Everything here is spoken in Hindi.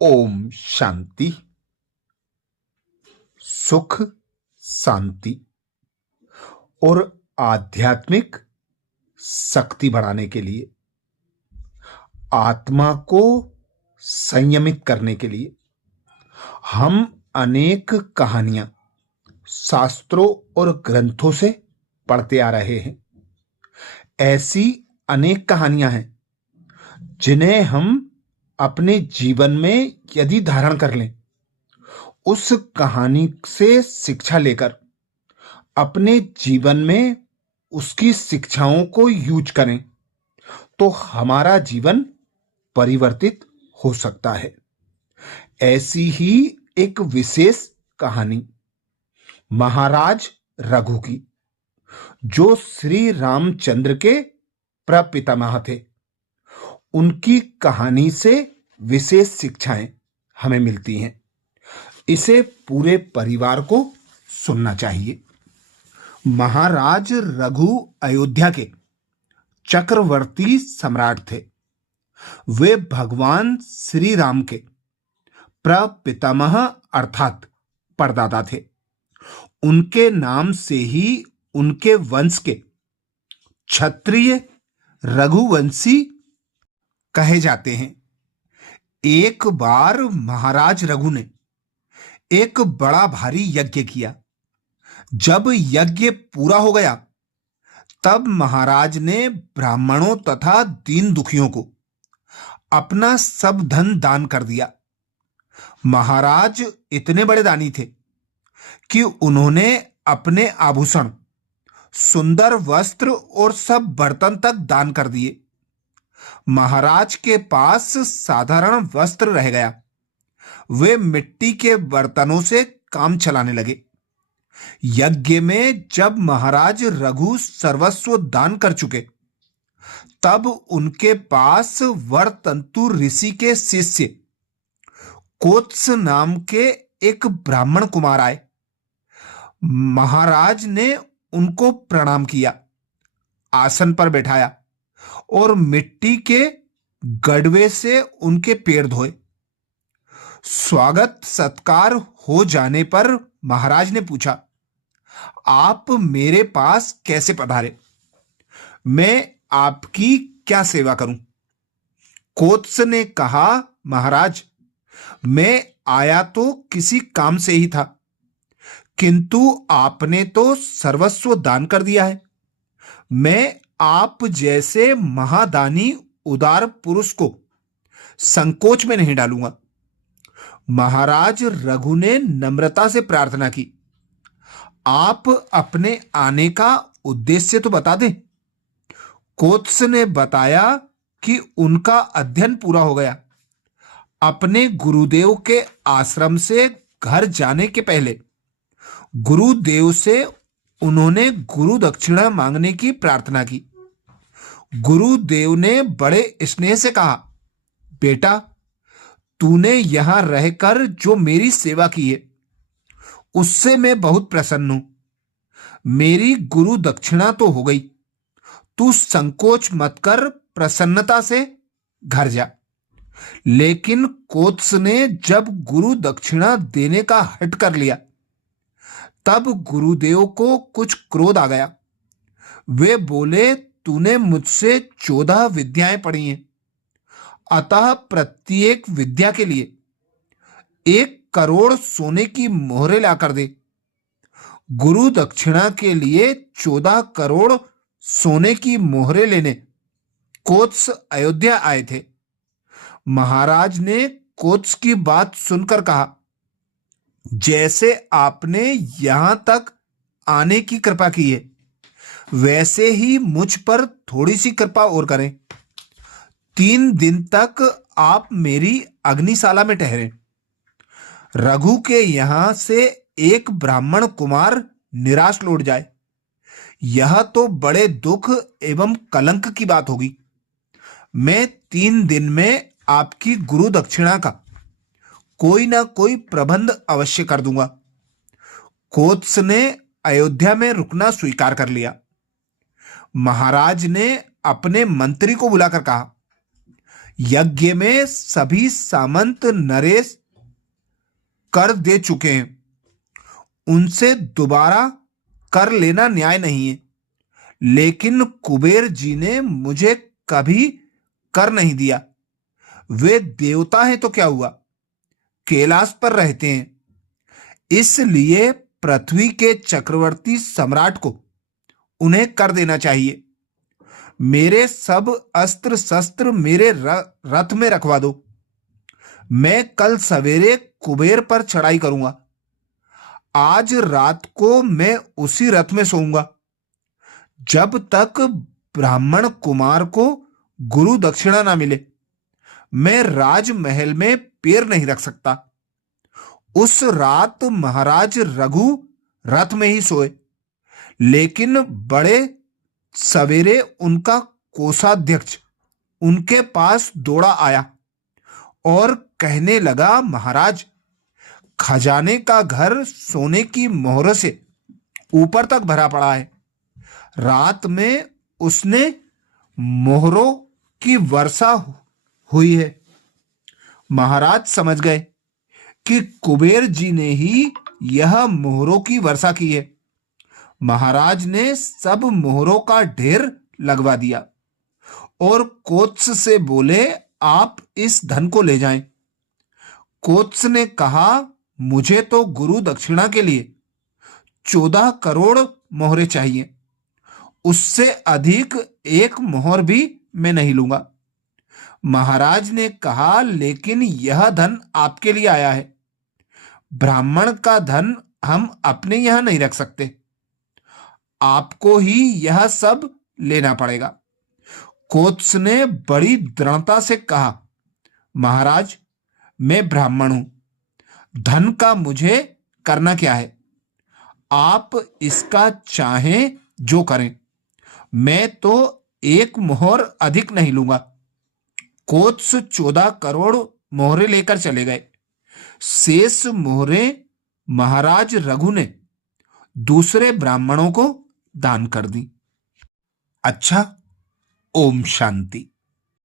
ओम शांति। सुख, शांति और आध्यात्मिक शक्ति बढ़ाने के लिए, आत्मा को संयमित करने के लिए हम अनेक कहानियां शास्त्रों और ग्रंथों से पढ़ते आ रहे हैं। ऐसी अनेक कहानियां हैं जिन्हें हम अपने जीवन में यदि धारण कर लें, उस कहानी से शिक्षा लेकर अपने जीवन में उसकी शिक्षाओं को यूज करें तो हमारा जीवन परिवर्तित हो सकता है। ऐसी ही एक विशेष कहानी महाराज रघु की, जो श्री रामचंद्र के प्रपितामह थे। उनकी कहानी से विशेष शिक्षाएं हमें मिलती हैं। इसे पूरे परिवार को सुनना चाहिए। महाराज रघु अयोध्या के चक्रवर्ती सम्राट थे। वे भगवान श्री राम के प्रपितामह अर्थात परदादा थे। उनके नाम से ही उनके वंश के क्षत्रिय रघुवंशी कहे जाते हैं। एक बार महाराज रघु ने एक बड़ा भारी यज्ञ किया। जब यज्ञ पूरा हो गया, तब महाराज ने ब्राह्मणों तथा दीन दुखियों को अपना सब धन दान कर दिया। महाराज इतने बड़े दानी थे कि उन्होंने अपने आभूषण, सुंदर वस्त्र और सब बर्तन तक दान कर दिए। महाराज के पास साधारण वस्त्र रह गया। वे मिट्टी के बर्तनों से काम चलाने लगे। यज्ञ में जब महाराज रघु सर्वस्व दान कर चुके, तब उनके पास वरतंतु ऋषि के शिष्य कोत्स नाम के एक ब्राह्मण कुमार आए। महाराज ने उनको प्रणाम किया, आसन पर बैठाया और मिट्टी के गड़वे से उनके पैर धोए। स्वागत सत्कार हो जाने पर महाराज ने पूछा, आप मेरे पास कैसे पधारे? मैं आपकी क्या सेवा करूं? कोत्स ने कहा, महाराज, मैं आया तो किसी काम से ही था, किंतु आपने तो सर्वस्व दान कर दिया है। मैं आप जैसे महादानी उदार पुरुष को संकोच में नहीं डालूंगा। महाराज रघु ने नम्रता से प्रार्थना की, आप अपने आने का उद्देश्य तो बता दें। कोत्स ने बताया कि उनका अध्ययन पूरा हो गया। अपने गुरुदेव के आश्रम से घर जाने के पहले गुरुदेव से उन्होंने गुरु दक्षिणा मांगने की प्रार्थना की। गुरुदेव ने बड़े स्नेह से कहा, बेटा, तूने यहां रहकर जो मेरी सेवा की है, उससे मैं बहुत प्रसन्न हूं। मेरी गुरु दक्षिणा तो हो गई, तू संकोच मत कर, प्रसन्नता से घर जा। लेकिन कोत्स ने जब गुरु दक्षिणा देने का हठ कर लिया, तब गुरुदेव को कुछ क्रोध आ गया। वे बोले, तूने मुझसे 14 विद्याएं पढ़ी हैं, अतः प्रत्येक विद्या के लिए 1 करोड़ सोने की मोहरें लाकर दे। गुरु दक्षिणा के लिए 14 करोड़ सोने की मोहरें लेने कोत्स अयोध्या आए थे। महाराज ने कोत्स की बात सुनकर कहा, जैसे आपने यहां तक आने की कृपा की है, वैसे ही मुझ पर थोड़ी सी कृपा और करें। 3 दिन तक आप मेरी अग्निशाला में ठहरें। रघु के यहां से एक ब्राह्मण कुमार निराश लौट जाए, यह तो बड़े दुख एवं कलंक की बात होगी। मैं 3 दिन में आपकी गुरु दक्षिणा का कोई ना कोई प्रबंध अवश्य कर दूंगा। कोत्स ने अयोध्या में रुकना स्वीकार कर लिया। महाराज ने अपने मंत्री को बुलाकर कहा, यज्ञ में सभी सामंत नरेश कर दे चुके हैं, उनसे दोबारा कर लेना न्याय नहीं है। लेकिन कुबेर जी ने मुझे कभी कर नहीं दिया। वे देवता हैं तो क्या हुआ, कैलाश पर रहते हैं। इसलिए पृथ्वी के चक्रवर्ती सम्राट को उन्हें कर देना चाहिए। मेरे सब अस्त्र शस्त्र मेरे रथ में रखवा दो। मैं कल सवेरे कुबेर पर चढ़ाई करूंगा। आज रात को मैं उसी रथ में सोऊंगा। जब तक ब्राह्मण कुमार को गुरु दक्षिणा ना मिले, मैं राजमहल में पैर नहीं रख सकता। उस रात महाराज रघु रथ में ही सोए। लेकिन बड़े सवेरे उनका कोषाध्यक्ष उनके पास दौड़ा आया और कहने लगा, महाराज, खजाने का घर सोने की मोहर से ऊपर तक भरा पड़ा है। रात में उसने मोहरों की वर्षा हुई है। महाराज समझ गए कि कुबेर जी ने ही यह मोहरों की वर्षा की है। महाराज ने सब मोहरों का ढेर लगवा दिया और कोत्स से बोले, आप इस धन को ले जाएं। कोत्स ने कहा, मुझे तो गुरु दक्षिणा के लिए 14 करोड़ मोहरें चाहिए। उससे अधिक एक मोहर भी मैं नहीं लूंगा। महाराज ने कहा, लेकिन यह धन आपके लिए आया है। ब्राह्मण का धन हम अपने यहां नहीं रख सकते। आपको ही यह सब लेना पड़ेगा। कोत्स ने बड़ी दृढ़ता से कहा, महाराज, मैं ब्राह्मण हूं, धन का मुझे करना क्या है। आप इसका चाहें जो करें, मैं तो एक मोहर अधिक नहीं लूंगा। कोत्स 14 करोड़ मोहरें लेकर चले गए। शेष मोहरें महाराज रघु ने दूसरे ब्राह्मणों को दान कर दी। अच्छा, ओम शांति।